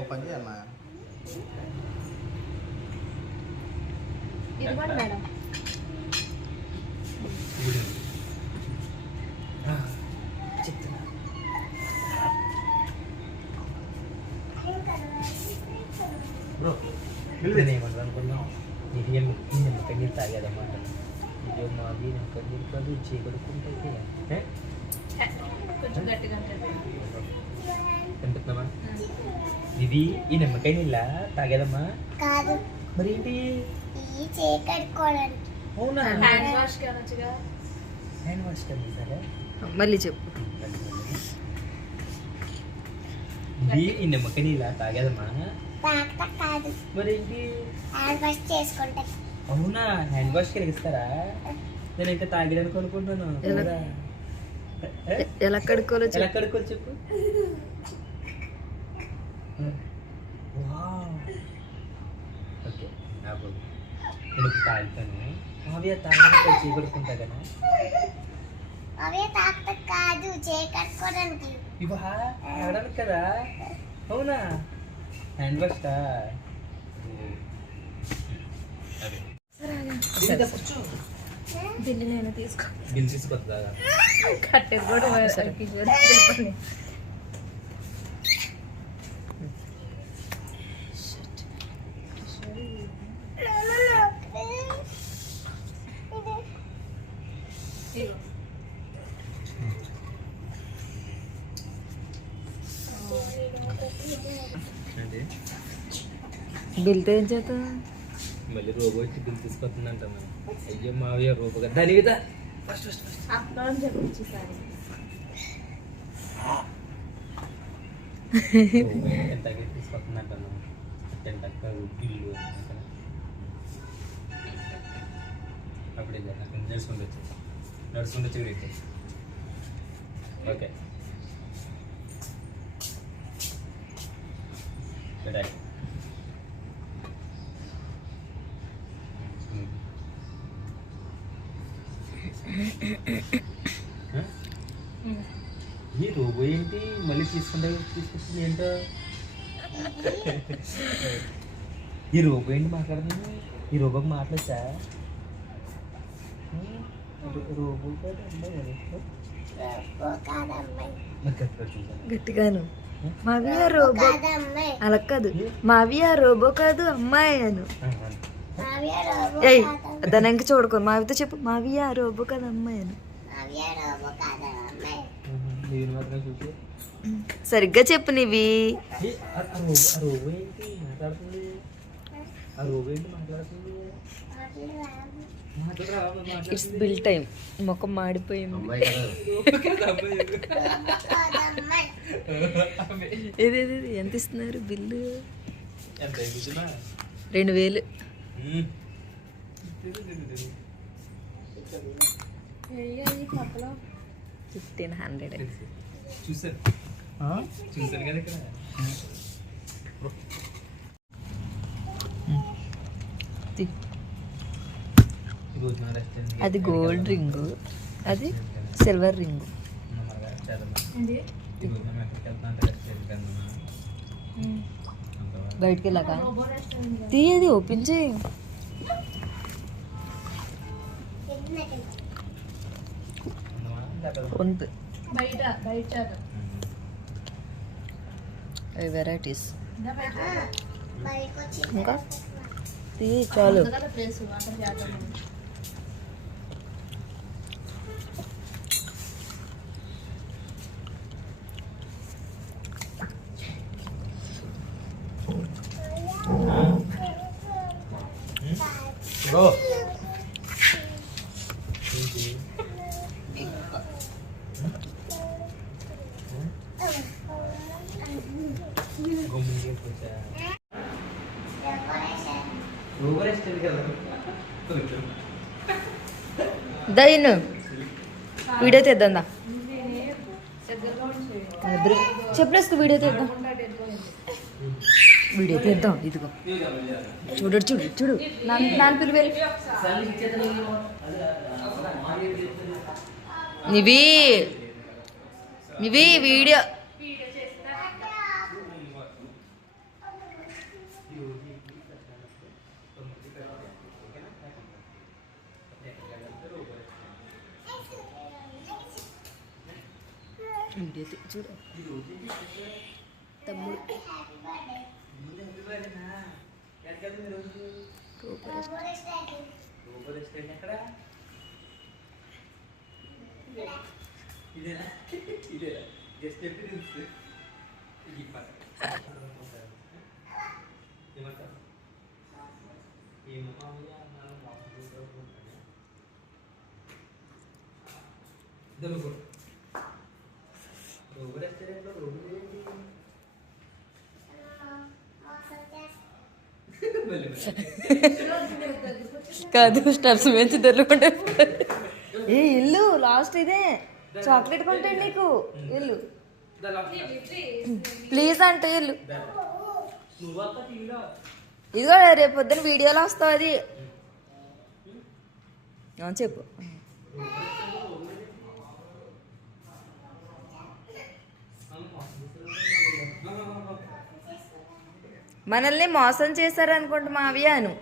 Open చేయమ్మా. ఇదిగోండి madam. ఏమన్నా అనుకున్నాం ఇది నిమ్మకాయ తాగేదన్నమాట. ఇది మాది నిమ్మకాయ కాదు చీకడుకుంటే కొంచెం గట్టిగా తింటున్నామా? ఇది ఈ నిమ్మకాయ నీళ్ళ తాగేదమ్మా? కాదు. మరి ఏంటి? అవునా? హ్యాండ్ వాష్ కానొచ్చుగా. హ్యాండ్ వాష్ కదా సరే. మళ్ళీ చెప్పు. ఇది ఈ నిమ్మకాయ నీళ్ళ తాగేదమ్మా? కాదు. మరి ఏంటి? హ్యాండ్ వాష్ చేసుకుంటా. అవునా? హ్యాండ్ వాష్ కలిగిస్తారా? నేను ఇంకా తాగడానికి అనుకుంటున్నాను. ఎలా కడుక్కోవాలో చెప్పు. ఓకే నేను తాగుతాను. అవి తాగడానికి చీకడుకుంటా కదా. అవే తాగటం కాదు, చేయకట్టుకోవడానికి. ఇవా తాగడానికి కదా. అవునా? హ్యాండ్ వాష్ బిల్లు నేను తీసుకో. బిల్ తీసుకొద్దా? కట్టేది కూడా చెప్పండి. బిల్తో ఏం చేద్దాం? మళ్ళీ రోబో వచ్చి బిల్ తీసుకొస్తుందంట. అయ్యో మావయ్య రోబో కదా. దాని కదా ఎంత తీసుకొస్తుందంట. బిల్లు అప్పుడే నడుచుకుండొచ్చు. ఓకే ఈ రోబో ఏంటి మళ్ళీ తీసుకొచ్చింది ఏంటో? ఈ రోబో ఏంటి మాట్లాడుతుంది? ఈ రోబోకి మాట్లాడచ్చా? రోబో గట్టిగాను మావియా రోబో అలా కాదు. మావియా రోబో కాదు అమ్మాయి అను. దాని ఇంక చూడుకో. మావితో చెప్పు. మావియా రోబో కాదు అమ్మాయి అను. సరిగ్గా చెప్పు నీవి. It's bill time. మొక్క మాడిపోయింది. ఇది ఎంత ఇస్తున్నారు బిల్లు? 2000. 1500. చూసాను కదా ఇక్కడ. అది గోల్డ్ రింగు, అది సిల్వర్ రింగు. బయటికి వెళ్ళాక తీయది ఓపెన్ చేయి. వెరైటీస్ ఇంకా తీ చాలు. దైన్ వీడియో తెద్దా. చెప్పలేసుకు వీడియో తీద్దాం. వీడియో తీద్దాం. ఇదిగో చూడు చూడు చూడు నాన్న పిలువేలు ఇవి ఇవి వీడియో వీడియో చూడు తమ్ముడు కాదు స్టెప్స్ మంచి తెల్లుకుంటే ఏ ఇల్లు లాస్ట్ ఇదే చాక్లెట్ కొంటాడు నీకు ఇల్లు ప్లీజ్ అంటే ఇల్లు ఇదిగో రేపు పొద్దున వీడియోలో వస్తావు అది చెప్పు మనల్ని మోసం చేశారు అనుకుంటా మావియాను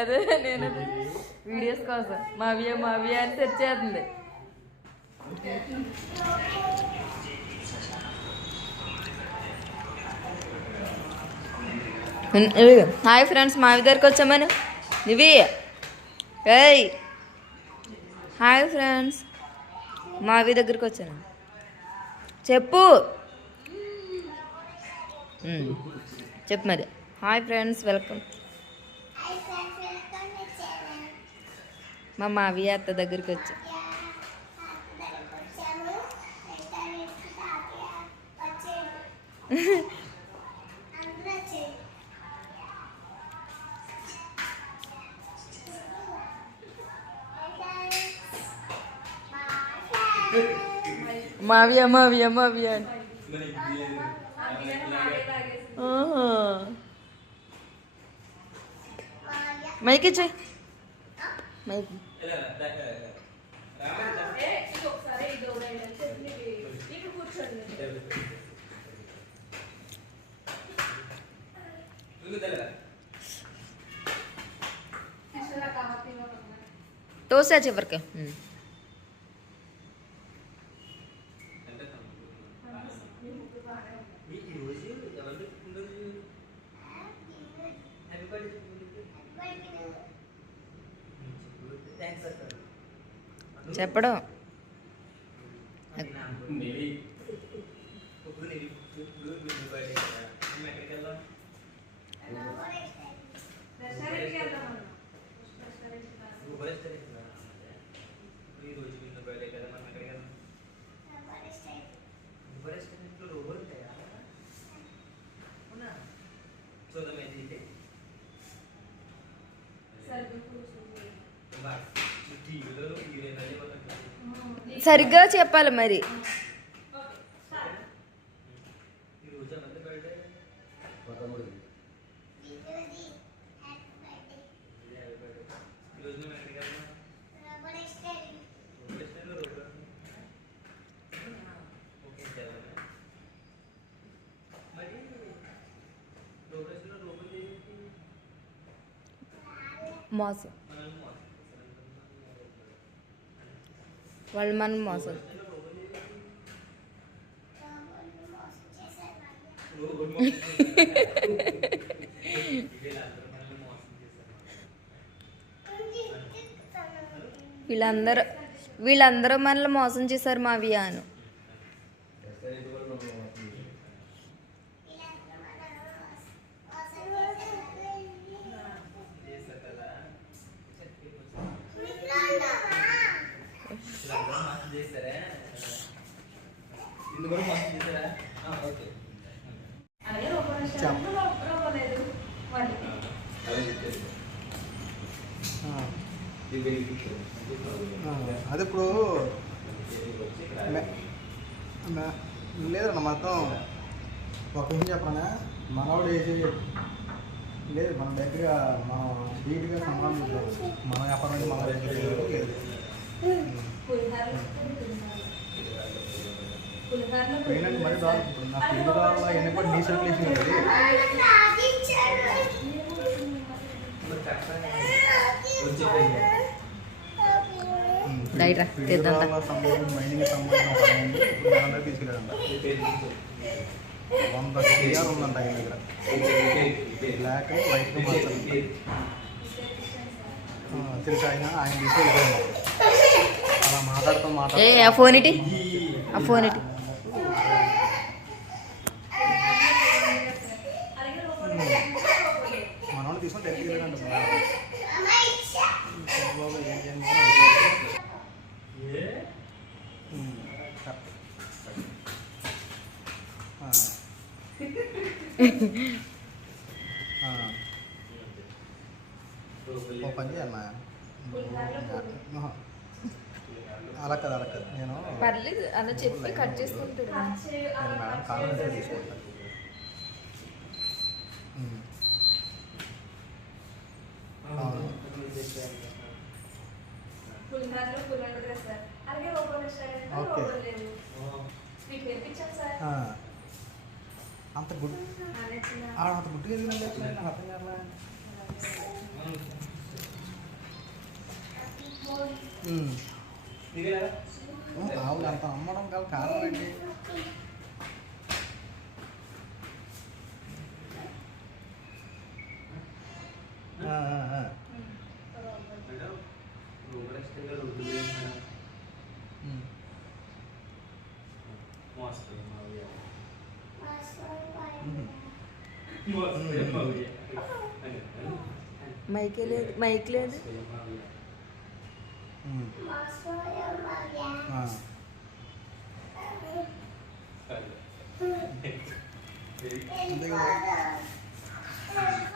అదే నేను వీడియోస్ కోసం మావియా మావియా అని సెర్చ్ చేస్తుంది. హాయ్ ఫ్రెండ్స్ మావి దగ్గరికి వచ్చామని ఇవి ఏయ్ హాయ్ ఫ్రెండ్స్ మావి దగ్గరికి వచ్చాను చెప్పు చెప్పు మరి హాయ్ ఫ్రెండ్స్ వెల్కమ్. మా మావి అత్త దగ్గరికి వచ్చా మావియా మావియా మావియా మైకి చెయ్యి మైకి తోసా చివరికి చెప్పడం సరిగ్గా చెప్పాలి మరి. మరి మోసం వాళ్ళు మనం మోసం వీళ్ళందరూ మనల్ని మోసం చేశారు మావియాను. అది ఇప్పుడు లేదన్న మొత్తం ఒక విషయం చెప్పనా, మనవాడు వేసి లేదు మన దగ్గర మనం నీట్గా సంబంధించాలి, మన వ్యాపారం నుంచి మన దగ్గర లేదు. పోయినండి మరి రాదు. ఇప్పుడు నా పిల్లలు రావాలా అవన్నీ కూడా నీ సర్క్యులేషన్ కదా. మైనింగ్ సంబంధించిన తీసుకెళ్ళాడంట. 100 కేఆర్ ఉందంట ఆయన దగ్గర. బ్లాక్ వైట్ మార్చాలి తెలుసు. ఆయన తీసుకెళ్ళిపోయాడు. అలా మాట్లాడుతూ ఫోన్ ఇటీ మనోళ్ళు తీసుకొని డైరెక్ట్గా వెళ్ళాడంట. బాబు ఏం చేయండి ఓ పని చేయాలన్నా, అలా కదా నేను పర్లేదు అలా చెప్పి కట్ చేసుకుంటాడు. నేను మేడం కాన్ఫరెన్స్ తీసుకుంటాను. ఓకే అంత గుడ్ అంత గుడ్డుగా ఎదిగినండి నాకు అర్థం కాదా. ఆవులు అంత అమ్మడం గల కారణం ఏంటి? మైక్ లేదు. అంతే కదా.